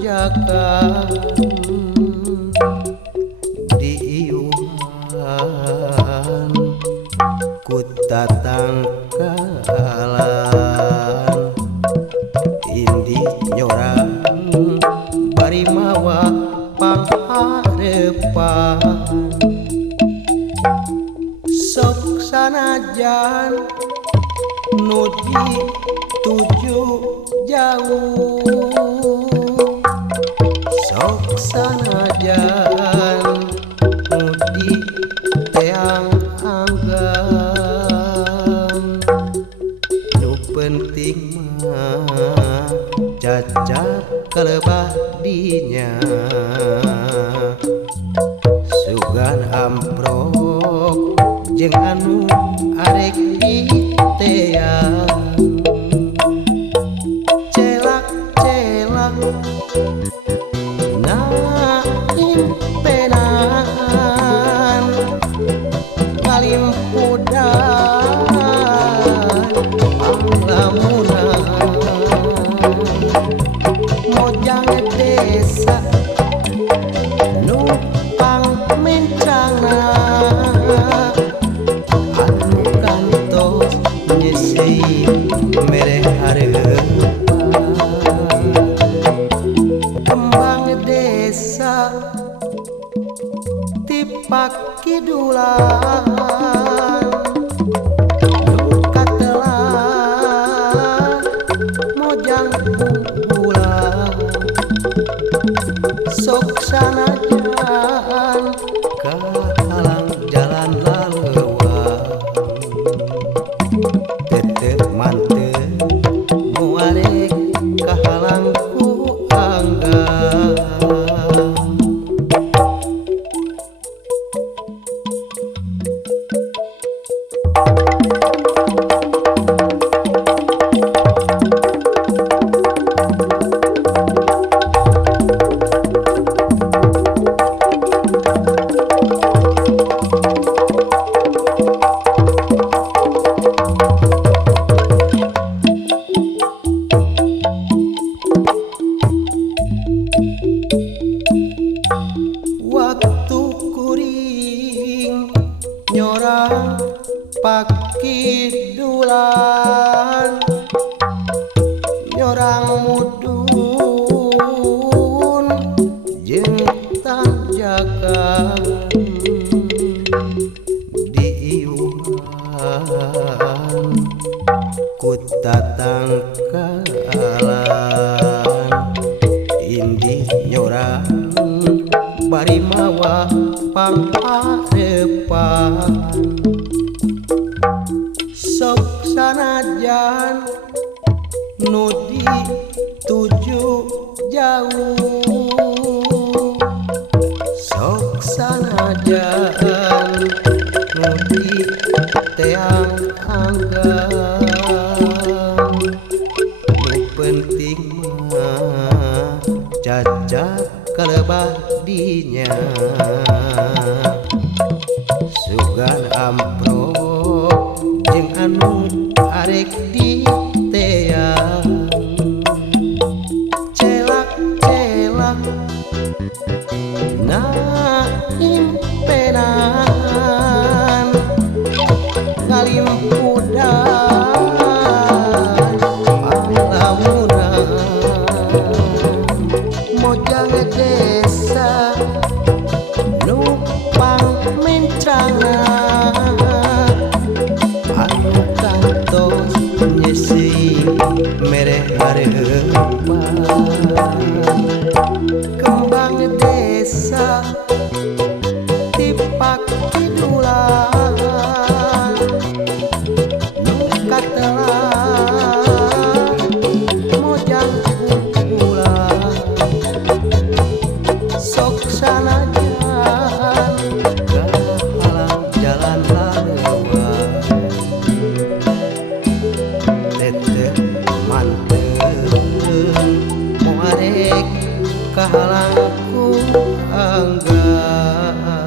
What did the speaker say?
jaga diiuhan ku tatang kalan indi nyorang bari mawa pangharepan sok sanajan nu dituju jauh sok sanajan nu di teang anggan nu penting mah cacap kalebah dinya sugan amprok jeung anu arek diteang celak-celak na impenan ngalimpudan panglamunan mojang desa nu pangmencana anu kantos nyesei mere hareupan kembang desa tipak kidulan nu katelah mojang bulan sok sanajan kahalang jalan laleuan tetep mantep muarek kahalang ku anggan waktu kuring nyorang pakidulan nyorang mudun jeung tanjakan diiuhan ku tatang kalan indi nyorang bari mawa pangharepan sok sanajan nu dituju jauh sok sanajan nu di teang anggan nu penting mah cacap kalebah dinya sugan amprok jeung anu arek diteang celak-celak na impenan ngalimpudan panglamunan mojang desa nu pangmencana anu kantos nyesei mere hareupan kembang desa tipak kidulan nu katelah mojang bulan sok sanajan kahalang jalan laleuan tetep mantep moarek kahalang ku anggan